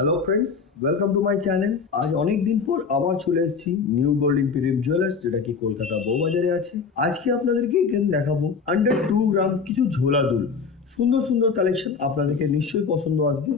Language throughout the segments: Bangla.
Hello friends, welcome to my channel. আজ অনেক দিন পর আবার চলে এসেছি নিউ গোল্ড ইম্পিরিয়াম জুয়েলার্স, যেটা কি কলকাতা বউবাজারে আছে। আজকে আপনাদেরকে এখানে দেখাবো আন্ডার 2 গ্রাম কিছু ঝোলা দুল। সুন্দর সুন্দর কালেকশন, আপনাদেরকে নিশ্চয়ই পছন্দ আসবে।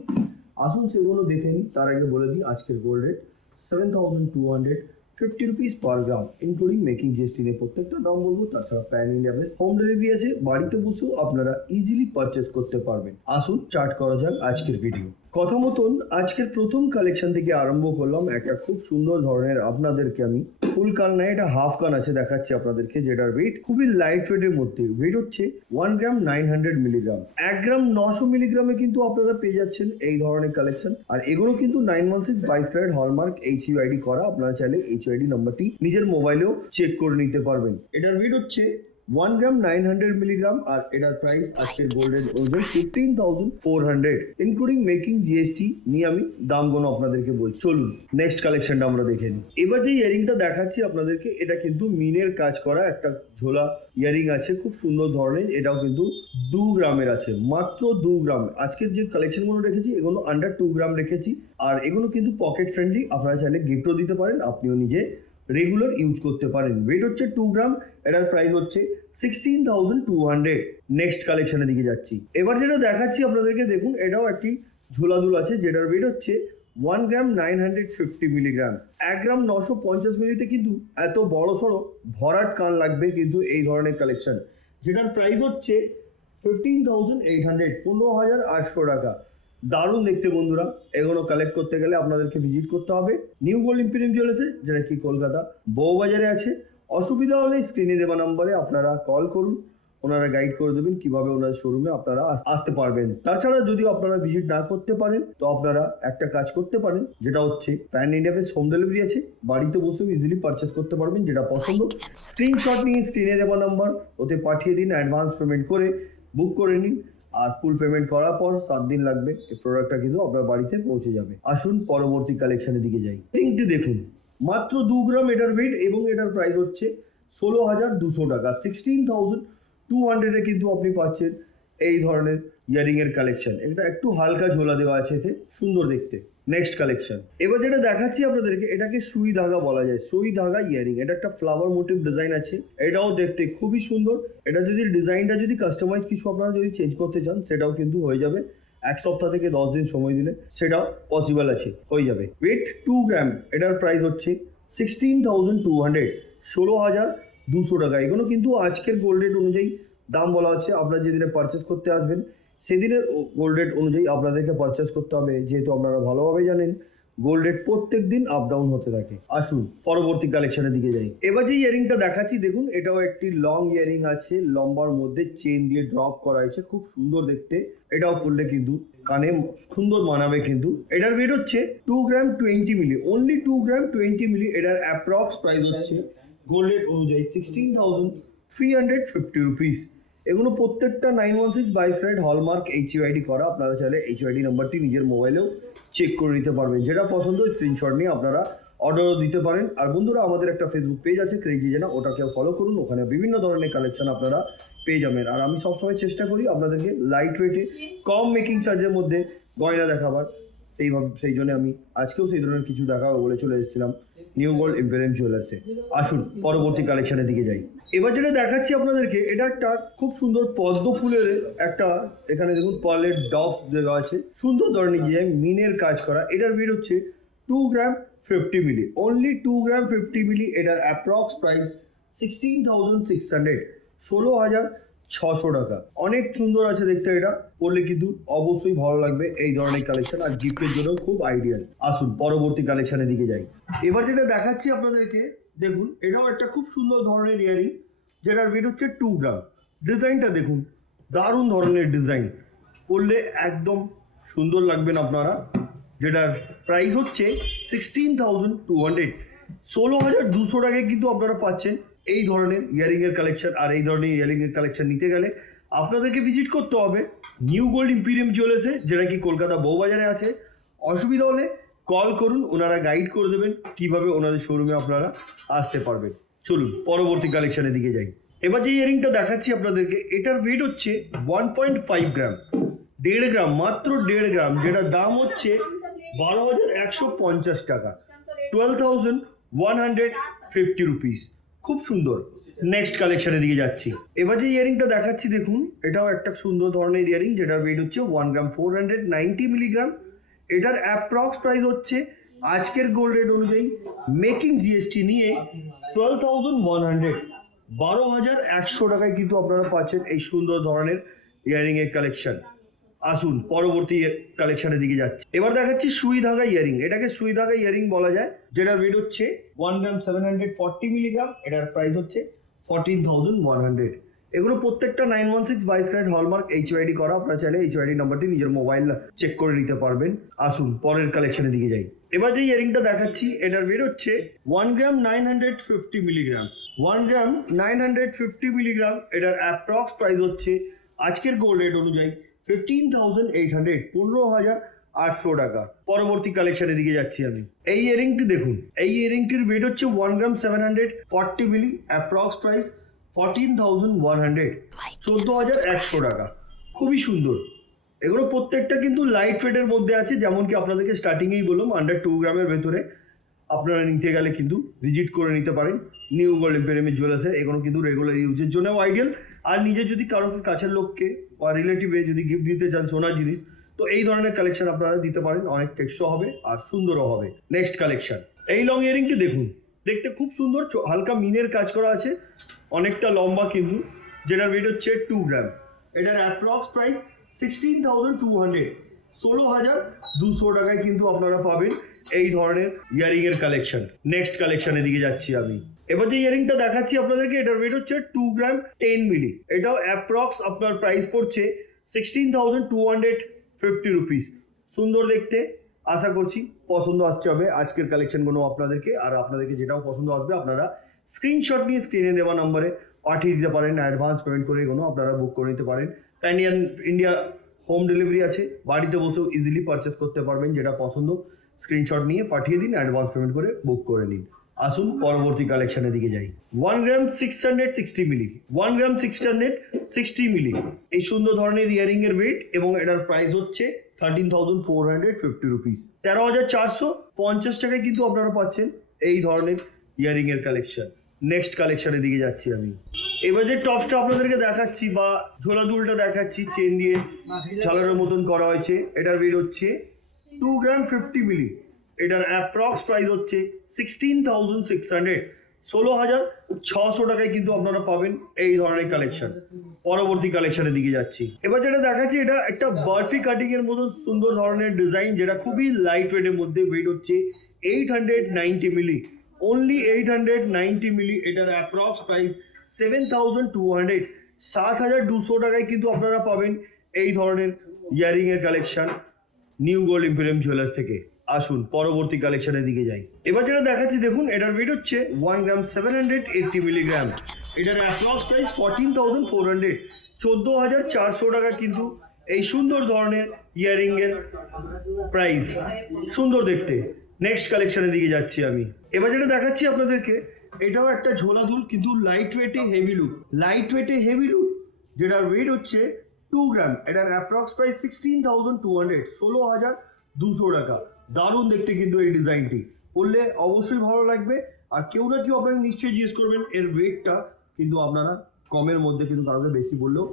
আসুন সেগুলো দেখে নিই। তার আগে বলে দিই আজকের গোল্ড রেট 7,250 রুপিস পার গ্রাম, ইনক্লুডিং মেকিং জিএসটি নিয়ে প্রত্যেকটা দাম বলবো। তাছাড়া pan India base home delivery আছে, বাড়িতে বসেও আপনারা ইজিলি পারচেস করতে পারবেন। আসুন স্টার্ট করা যাক আজকের ভিডিও। কথা মতন আজকের প্রথম কালেকশন থেকে আরম্ভ করলাম। একটা খুব সুন্দর ধরনের আপনাদেরকে আমি ফুল কান নাই, এটা হাফ কান আছে দেখাচ্ছি আপনাদেরকে, যেটার ওয়েট খুবই লাইট ওয়েটের মধ্যে। ওয়েট হচ্ছে 1 গ্রাম 900 মিলিগ্রাম। 1 গ্রাম 900 মিলিগ্রামে কিন্তু আপনারা পেয়ে যাচ্ছেন এই ধরনের কালেকশন। আর এগুলো কিন্তু 916 বাইস ক্যারেট হলমার্ক HUID করা। আপনারা চাইলে HUID নাম্বারটি নিজের মোবাইলেও চেক করে নিতে পারবেন। এটার ওয়েট হচ্ছে 1 গ্রাম 900 মিলিগ্রাম। আর এটার প্রাইস আজকের গোল্ডের ওজন 15,400, ইনক্লুডিং মেকিং জিএসটি নিয়ে আমি দামগুলো আপনাদেরকে বলছি। চলুন নেক্সট কালেকশনটা আমরা দেখে নিই। এবার যে ইয়ারিংটা দেখাচ্ছি আপনাদেরকে, এটা কিন্তু মিনের কাজ করা একটা ঝোলা ইয়ারিং আছে, খুব সুন্দর ধরনের। এটাও কিন্তু 2 গ্রামের আছে, মাত্র 2 গ্রাম। আজকের যে কালেকশনগুলো রেখেছি এগুলো আন্ডার 2 গ্রাম রেখেছি। আর এগুলো কিন্তু পকেট ফ্রেন্ডলি, আপনারা চাইলে গিফটও দিতে পারেন, আপনিও নিজে রেগুলার ইউজ করতে পারেন। ওয়েট হচ্ছে 2 গ্রাম, এটার প্রাইস হচ্ছে 16,200। নেক্সট কালেকশনের দিকে যাচ্ছি। এবার যেটা দেখাচ্ছি আপনাদেরকে দেখুন, এটাও একটি ঝোলাদুল আছে, যেটার ওয়েট হচ্ছে 1 গ্রাম 950 মিলিগ্রাম। 1 গ্রাম 950 মিলিতে কিন্তু এত বড় সড়ো ভরাট কান লাগবে কিন্তু এই ধরনের কালেকশন, যেটার প্রাইস হচ্ছে 15,800, 15,800 টাকা। দারুণ দেখতে বন্ধুরা। এগুলো কালেক্ট করতে গেলে আপনাদেরকে ভিজিট করতে হবে নিউ গোল্ড ইম্পিরিয়াম জুয়েলার্সে, যেটা কি কলকাতা বউবাজারে আছে। অসুবিধা হলে স্ক্রিনে দেওয়া নম্বরে আপনারা কল করুন, ওনারা গাইড করে দেবেন কিভাবে ওনার শোরুমে আপনারা আসতে পারবেন। তাছাড়া যদি আপনারা ভিজিট না করতে পারেন তো আপনারা একটা কাজ করতে পারেন, যেটা হচ্ছে pan India base home delivery আছে, বাড়িতে বসেও ইজিলি পারচেস করতে পারবেন। যেটা পছন্দ স্ক্রিনশট নিয়ে স্ক্রিনে দেওয়া নাম্বার ওতে পাঠিয়ে দিন, অ্যাডভান্স পেমেন্ট করে বুক করে নিন। আর ফুল পেমেন্ট করার পর 7 দিন লাগবে, এই প্রোডাক্টটা কিন্তু আপনার বাড়িতে পৌঁছে যাবে। আসুন পরবর্তী কালেকশনের দিকে যাই। রিংটি দেখুন, মাত্র 2 গ্রাম এটার ওয়েট, এবং এটার প্রাইস হচ্ছে 16,200 টাকা। 16,200 কিন্তু আপনি পাচ্ছেন এই ধরনের ইয়ারিং এর কালেকশন। এটা একটু হালকা ঝোলা দেওয়া আছে, এতে সুন্দর দেখতে। নেক্সট কালেকশন এবার যেটা দেখাচ্ছি আপনাদেরকে, এটাকে সুই ধাগা বলা যায়। সুই ধাগা ইয়ারিং, এটা একটা ফ্লাওয়ার মোটিভ ডিজাইন আছে। এটাও দেখতে খুবই সুন্দর। এটা যদি ডিজাইনটা যদি কাস্টমাইজ কিছু আপনারা যদি চেঞ্জ করতে চান সেটাও কিন্তু হয়ে যাবে। 1 সপ্তাহ থেকে 10 দিন সময় দিলে সেটাও পসিবল আছে, হয়ে যাবে। ওয়েট 2 গ্রাম, এটার প্রাইস হচ্ছে 16,200, 16,200 টাকা। এগুলো কিন্তু আজকের গোল্ড রেট অনুযায়ী দাম বলা হচ্ছে। আপনারা যেদিনে পারচেস করতে আসবেন সেদিনের গোল্ড রেট অনুযায়ী আপনাদেরকে পারচেস করতে হবে, যেহেতু আপনারা ভালোভাবে জানেন গোল্ড রেট প্রত্যেক দিন আপ ডাউন হতে থাকে। আসুন পরবর্তী কালেকশনের দিকে যাই। এবার যে ইয়ারিংটা দেখাচ্ছি দেখুন, এটাও একটি লং ইয়ারিং আছে, লম্বার মধ্যে চেন দিয়ে ড্রপ করা হয়েছে, খুব সুন্দর দেখতে। এটাও করলে কিন্তু কানে সুন্দর মানাবে কিন্তু। এটার ওয়েট হচ্ছে 2 গ্রাম 20 মিলি, অনলি 2 গ্রাম 20 মিলি। এটার অ্যাপ্রক্স প্রাইস হচ্ছে গোল্ড রেট অনুযায়ী 16,350 রুপিস। এগুলো প্রত্যেকটা 916 বাইস ক্যারেট হলমার্ক HUID করা। আপনারা চাইলে HUID নাম্বারটি নিজের মোবাইলেও চেক করে নিতে পারবেন। যেটা পছন্দ স্ক্রিনশট নিয়ে আপনারা অর্ডারও দিতে পারেন। আর বন্ধুরা, আমাদের একটা ফেসবুক পেজ আছে ক্রেজি জেনা, ওটাকেও ফলো করুন, ওখানে বিভিন্ন ধরনের কালেকশন আপনারা পেয়ে যাবেন। আর আমি সবসময় চেষ্টা করি আপনাদেরকে লাইট ওয়েটে কম মেকিং চার্জের মধ্যে গয়না দেখাবার। সেই জন্য আমি আজকেও সেই ধরনের কিছু দেখাবো বলে চলে এসেছিলাম নিউ গোল্ড ইম্পিরিয়াম জুয়েলার্সে। আসুন পরবর্তী কালেকশনের দিকে যাই। এবার যেটা দেখাচ্ছি আপনাদেরকে, এটা একটা খুব সুন্দর পদ্ম ফুলের একটা, এখানে দেখুন পার্লের ডফ দেওয়া আছে, সুন্দর ধরনের ডিজাইন, মিনের কাজ করা। এটার ওয়েট হচ্ছে 2 গ্রাম 50 মিলি, অনলি 2 গ্রাম 50 মিলি। এটার অ্যাপ্রক্স প্রাইস 16,600, 16,600 টাকা। অনেক সুন্দর আছে দেখতে, এটা পরলে কিন্তু অবশ্যই ভালো লাগবে এই ধরনের কালেকশন, আর গিফটের জন্য খুব আইডিয়াল। আসুন পরবর্তী কালেকশনের দিকে যাই। এবার যেটা দেখাচ্ছি আপনাদেরকে দেখুন, এটাও একটা খুব সুন্দর ধরনের ইয়ারিং, যেটার ওয়েট হচ্ছে 2 গ্রাম। ডিজাইনটা দেখুন, দারুণ ধরনের ডিজাইন, পরলে একদম সুন্দর লাগবেন আপনারা। যেটার প্রাইস হচ্ছে 16,200, 16,200 টাকায় কিন্তু আপনারা পাচ্ছেন এই ধরনের ইয়ারিংয়ের কালেকশন। আর এই ধরনের ইয়ারিংয়ের কালেকশন নিতে গেলে আপনাদেরকে ভিজিট করতে হবে নিউ গোল্ড ইম্পিরিয়াম জুয়েলার্সে, যেটা কি কলকাতা বউবাজারে আছে। অসুবিধা হলে কল করুন, ওনারা গাইড করে দেবেন কিভাবে ওনাদের শোরুমে আপনারা আসতে পারবেন। চলুন পরবর্তী কালেকশনের দিকে যাই। এবার যে ইয়ারিংটা দেখাচ্ছি আপনাদেরকে, এটার ওয়েট হচ্ছে 1.5 গ্রাম, 1.5 গ্রাম, মাত্র 1.5 গ্রাম, যেটা দাম হচ্ছে 12,150 টাকা, 12,150 রুপিস। খুব সুন্দর। নেক্সট কালেকশনের দিকে যাচ্ছি। এবার যে ইয়ারিংটা দেখাচ্ছি দেখুন, এটাও একটা সুন্দর ধরনের ইয়ারিং, যেটার ওয়েট হচ্ছে 1 গ্রাম 490 মিলিগ্রাম। এটার অ্যাপ্রক্স প্রাইস হচ্ছে আজকের গোল্ড রেট অনুযায়ী মেকিং জিএসটি নিয়ে 12,100, 12,100 টাকায় কিন্তু আপনারা পাচ্ছেন এই সুন্দর ধরনের ইয়ারিং এর কালেকশন। আসুন পরবর্তী কালেকশনের দিকে যাচ্ছি। এবার দেখাচ্ছি সুই ধাগা ইয়ারিং। এটাকে সুই ধাগা ইয়ারিং বলা যায়, যেটার ওয়েট হচ্ছে 1 গ্রাম 740 মিলিগ্রাম। এটার প্রাইস হচ্ছে 14,100। এগুলো প্রত্যেকটা 916 22 ক্যারেট হলমার্ক এইচওআইডি করা। আপনারা চাইলে এইচওআইডি নাম্বারটি নিজের মোবাইল চেক করে নিতে পারবেন। আসুন পরের কালেকশনের দিকে যাই। এবার যে ইয়ারিংটা দেখাচ্ছি এটার ওয়েট হচ্ছে 1 গ্রাম 950 মিলিগ্রাম। 1 গ্রাম 950 মিলিগ্রাম। এটার অ্যাপ্রক্স প্রাইস হচ্ছে আজকের গোল্ড রেট অনুযায়ী 15,800, 15,800 টাকা। পরবর্তী কালেকশনের দিকে যাচ্ছি আমি। এই ইয়ারিংটি দেখুন, এই ইয়ারিংটির ওয়েট হচ্ছে 1 গ্রাম 740 মিলি। অ্যাপ্রক্স প্রাইস 14,100, 14,100 টাকা। খুবই সুন্দর। এগুলো প্রত্যেকটা কিন্তু লাইট ওয়েটের মধ্যে আছে, যেমন কি আপনাদেরকে স্টার্টিংয়েই বললাম আন্ডার 2 গ্রামের ভেতরে আপনারা নিতে গেলে কিন্তু ভিজিট করে নিতে পারেন নিউ গোল্ড ইম্পেরিয়াম জুয়েলার্সে। এগুলো কিন্তু রেগুলার ইউজের জন্য আইডিয়াল। আর নিজে যদি কারোকে কাছের লোককে বা রিলেটিভে যদি গিফট দিতে চান সোনার জিনিস, তো এই ধরনের কালেকশন আপনারা দিতে পারেন। অনেক টেকসই হবে আর সুন্দরও হবে। নেক্সট কালেকশন, এই লং ইয়ারিংটি দেখুন, দেখতে খুব সুন্দর, হালকা মিনের কাজ করা আছে, অনেকটা লম্বা কিন্তু, যেটার ওয়েট হচ্ছে 2 গ্রাম। এটার অ্যাপ্রক্স প্রাইস 16,200, 16,200 টাকায় কিন্তু আপনারা পাবেন এই ধরনের ইয়ারিং এর কালেকশন। নেক্সট কালেকশনের দিকে যাচ্ছি আমি। এবার যে ইয়ারিংটা দেখাচ্ছি আপনাদেরকে, এটার ওয়েট হচ্ছে 2 গ্রাম 10 মিলি। এটাও অ্যাপ্রক্স আপনার প্রাইস পড়ছে 16,250 রুপিস। সুন্দর দেখতে, আশা করছি পছন্দ আসছে হবে আজকের কালেকশনগুলো আপনাদেরকে। আর আপনাদেরকে যেটাও পছন্দ আসবে আপনারা স্ক্রিনশট নিয়ে স্ক্রিনে দেওয়া নম্বরে পাঠিয়ে দিতে পারেন। অ্যাডভান্স পেমেন্ট করে এগুলো আপনারা বুক করে নিতে পারেন। প্যান ইন্ডিয়া হোম ডেলিভারি আছে, বাড়িতে বসেও ইজিলি পারচেস করতে পারবেন। যেটা পছন্দ স্ক্রিনশট নিয়ে পাঠিয়ে দিন, অ্যাডভান্স পেমেন্ট করে বুক করে নিন। আসুন পরবর্তী কালেকশনের দিকে যাই। 1 গ্রাম 660 মিলি, 1 গ্রাম 660 মিলি। এই সুন্দর ধরনের ইয়ারিং এর ওয়েট এবং এটার প্রাইস হচ্ছে 13,450 রুপিস, 13,450 টাকায় কিন্তু আপনারা পাচ্ছেন এই ধরনের ইয়ারিং এর কালেকশন। নেক্সট কালেকশনের দিকে যাচ্ছি আমি। এবার যে টপসটা আপনাদেরকে দেখাচ্ছি বা ঝোলা দুলটা দেখাচ্ছি, চেন দিয়ে ঝালারের মতন করা হয়েছে। এটার ওয়েট হচ্ছে 2 গ্রাম 50 মিলি। এটার অ্যাপ্রক্স প্রাইস হচ্ছে 16,600, 16,600 টাকায় কিন্তু আপনারা পাবেন এই ধরনের কালেকশন। পরবর্তী কালেকশনের দিকে যাচ্ছি। এবার যেটা দেখাচ্ছি, এটা একটা বার্ফি কাটিং এর মতন সুন্দর ধরনের ডিজাইন, যেটা খুবই লাইট ওয়েটের মধ্যে। ওয়েট হচ্ছে 890 মিলি, অনলি 890 মিলি। এটার অ্যাপ্রক্স প্রাইস 7,200, 7,200 টাকায় কিন্তু আপনারা পাবেন এই ধরনের ইয়ারিং এর collection new gold imperium jewellers থেকে। আসুন পরবর্তী কালেকশনের দিকে যাই। এবার যেটা দেখাচ্ছি দেখুন, এটার ওয়েট হচ্ছে 1 গ্রাম 780 মিলিগ্রাম। এটার অ্যাপ্রক্স প্রাইস 14,400, 14,400 টাকা কিন্তু এই সুন্দর ধরনের ইয়ারিং এর প্রাইস। সুন্দর দেখতে। নেক্সট কালেকশনের দিকে যাচ্ছি আমি। এবার যেটা দেখাচ্ছি আপনাদেরকে, এটাও একটা ঝোলা দুল, কিন্তু লাইট ওয়েটে হেভি লুক, লাইট ওয়েটে হেভি লুক, যেটার ওয়েট হচ্ছে 2 গ্রাম। এটার অ্যাপ্রক্স প্রাইস 16,200, 16,200 টাকা। দারুণ দেখতে কিন্তু এই ডিজাইনটি, পরলে অবশ্যই ভালো লাগবে। আর কেউ না কেউ আপনারা নিশ্চয়ই জিজ্ঞেস করবেন এর ওয়েটটা, কিন্তু আপনারা কমের মধ্যে কিন্তু কারোকে বেশি বললেও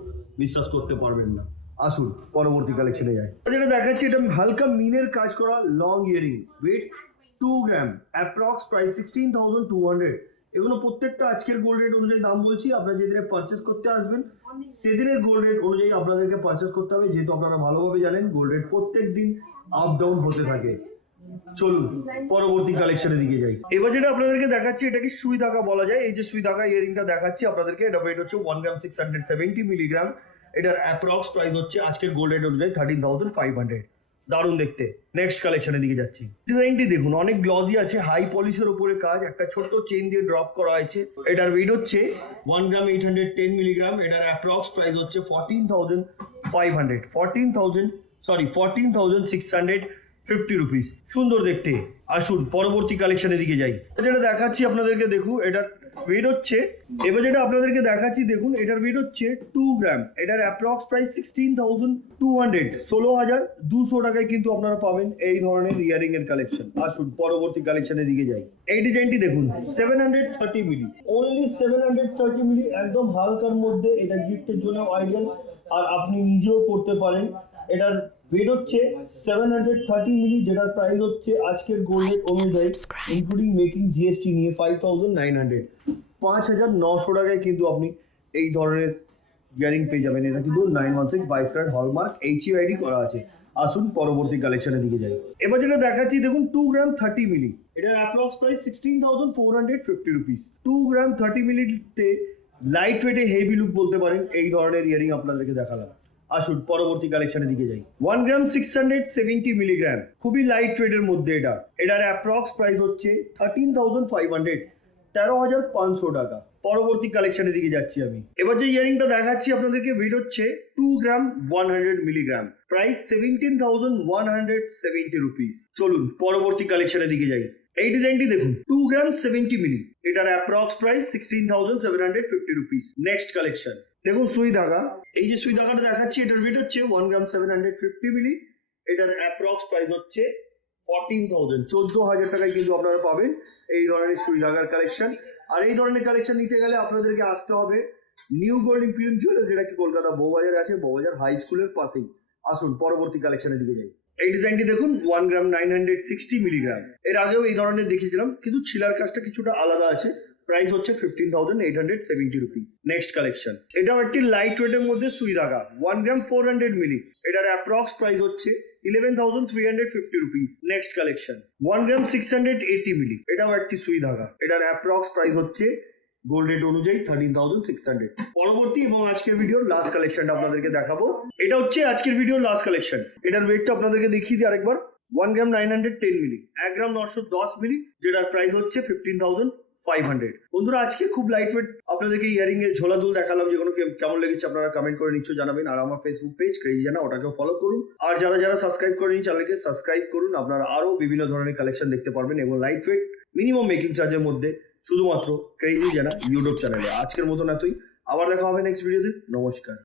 বিশ্বাস করতে পারবেন না। আসুন পরবর্তী কালেকশনে যাই। যেটা দেখাচ্ছি, এটা হালকা মিনের কাজ করা লং ইয়ারিং, ওয়েট 2 গ্রাম, অ্যাপ্রক্স প্রাইস 16,200। এগুলো প্রত্যেকটা আজকের গোল্ড রেট অনুযায়ী দাম বলছি। আপনারা যেদিনে পারচেস করতে আসবেন সেদিনের গোল্ড রেট অনুযায়ী আপনাদেরকে পারচেস করতে হবে, যেহেতু আপনারা ভালোভাবে জানেন গোল্ড রেট প্রত্যেক দিন আপ ডাউন হতে থাকে। চলুন পরবর্তী কালেকশনের দিকে যাই। এবার যেটা আপনাদেরকে দেখাচ্ছি, এটাকে সুই ধাগা বলা যায়। এই যে সুই ধাগা ইয়ারিংটা দেখাচ্ছি আপনাদেরকে, এটা ওয়েট হচ্ছে 1 গ্রাম 670 মিলিগ্রাম। এটার অ্যাপ্রক্স প্রাইস হচ্ছে আজকের গোল্ড রেট অনুযায়ী 13,500। দারুণ দেখতে। নেক্সট কালেকশনের দিকে যাচ্ছি। ডিজাইনটি দেখুন, অনেক গ্লজি আছে, হাই পলিশের উপরে কাজ, একটা ছোট্ট চেইন দিয়ে ড্রপ করা হয়েছে। এটার ওয়েট হচ্ছে 1 গ্রাম 810 মিলিগ্রাম। এটার অ্যাপ্রক্স প্রাইস হচ্ছে 14,650 50 রুপিস। সুন্দর দেখতে। আসুন পরবর্তী কালেকশনের দিকে যাই। যেটা দেখাচ্ছি আপনাদেরকে দেখুন, এটার ওয়েট হচ্ছে, এবার যেটা আপনাদেরকে দেখাচ্ছি দেখুন, এটার ওয়েট হচ্ছে 2 গ্রাম। এটার অ্যাপ্রক্স প্রাইস 16,200, 16,200 টাকায় কিন্তু আপনারা পাবেন এই ধরনের ইয়ারিং এর কালেকশন। আসুন পরবর্তী কালেকশনের দিকে যাই। এই ডিজাইনটি দেখুন, 730 মিলি, অনলি 730 মিলি, একদম হালকার মধ্যে। এটা গিফটের জন্য আইডিয়াল, আর আপনি নিজেও পড়তে পারেন। এটার ওয়েট হচ্ছে 730 মিলি, যেটার প্রাইস হচ্ছে আজকের গোল্ড রেট অনুযায়ী ইনক্লুডিং মেকিং জিএসটি নিয়ে 5,900, 5,900 টাকায় কিন্তু আপনি এই ধরনের ইয়ারিং পেয়ে যাবেন। এটা কিন্তু 916 22 ক্যারেট হলমার্ক HUID করা আছে। আসুন পরবর্তী কালেকশনের দিকে যাই। এবার যেটা দেখাচ্ছি দেখুন, 2 গ্রাম 30 মিলি, এটার অ্যাপ্রক্স প্রাইস 16,450 রুপিস। 2 গ্রাম 30 মিলিতে লাইট ওয়েটে হেভি লুক বলতে পারেন এই ধরনের ইয়ারিং আপনাদেরকে দেখালাম। আসুন পরবর্তী কালেকশনের দিকে যাই। 1 গ্রাম 670 মিলিগ্রাম, খুবই লাইট ওয়েটের মধ্যে এটা। এটার অ্যাপ্রক্স প্রাইস হচ্ছে 13,500, 13,500 টাকা। পরবর্তী কালেকশনের দিকে যাচ্ছি আমি। এবার যে ইয়ারিংটা দেখাচ্ছি আপনাদেরকে, ওয়েট হচ্ছে 2 গ্রাম 100 মিলিগ্রাম, প্রাইস 17,170 রুপিস। চলুন পরবর্তী কালেকশনের দিকে যাই। এই ডিজাইনটি দেখুন, 2 গ্রাম 70 মিলি, এটার approx price 16,750 rupees. Next collection দেখুন, সুই ধাগা। এই যে সুই ধাগাটা দেখাচ্ছি, এটার ওয়েট হচ্ছে 1 গ্রাম 750 মিলি, এটার অ্যাপ্রক্স প্রাইস হচ্ছে 14,000, 14,000 টাকায় কিন্তু আপনারা পাবেন এই ধরনের সুই ধাগার কালেকশন। আর এই ধরনের কালেকশন নিতে গেলে আপনাদেরকে আসতে হবে নিউ গোল্ড ইম্পিরিয়াম জুয়েলার্স, যেটা কি কলকাতা বউবাজারে আছে, বউবাজার হাই স্কুলের পাশেই। আসুন পরবর্তী কালেকশনের দিকে যাই। এই ডিজাইনটি দেখুন, 1 গ্রাম 960 মিলিগ্রাম। এর আগেও এই ধরনের দেখিয়েছিলাম, কিন্তু ছিলার কাজটা কিছুটা আলাদা আছে। প্রাইস হচ্ছে 15,870 রুপিস। নেক্সট কালেকশন, এটাও একটি লাইট ওয়েটের মধ্যে সুই ধাগা, 1 গ্রাম 400 মিলি, এটার অ্যাপ্রক্স প্রাইস হচ্ছে 11,350 রুপিস। নেক্সট কালেকশন, 1 গ্রাম 680 মিলি, এটাও একটি সুই ধাগা, এটার অ্যাপ্রক্স প্রাইস হচ্ছে গোল্ড রেট অনুযায়ী 13,600। পরবর্তী এবং আজকের ভিডিওর লাস্ট কালেকশনটা আপনাদেরকে দেখাবো। এটা হচ্ছে আজকের ভিডিওর লাস্ট কালেকশন। এটার ওয়েটটা আপনাদেরকে দেখিয়ে দিই আরেকবার। 1 গ্রাম 910 মিলি, 1 গ্রাম 910 মিলি, যেটার প্রাইস হচ্ছে 15,500। বন্ধুরা, আজকে খুব লাইট ওয়েট আপনাদেরকে ইয়ারিং এর ঝোলা দুল দেখালাম, যেগুলো কেমন লেগেছে আপনারা কমেন্ট করে নিশ্চয়ই জানাবেন। আর আমার ফেসবুক পেজ ক্রেজি জানা, ওটাকেও ফলো করুন। আর যারা যারা সাবস্ক্রাইব করেনি চ্যানেলকে সাবস্ক্রাইব করুন। আপনারা আরো বিভিন্ন ধরনের কালেকশন দেখতে পারবেন এবং লাইট ওয়েট মিনিমাম মেকিং চার্জের মধ্যে, শুধুমাত্র ক্রেজি জানা ইউটিউব চ্যানেলে। আজকের মতন এতই, আবার দেখা হবে নেক্সট ভিডিওতে। নমস্কার।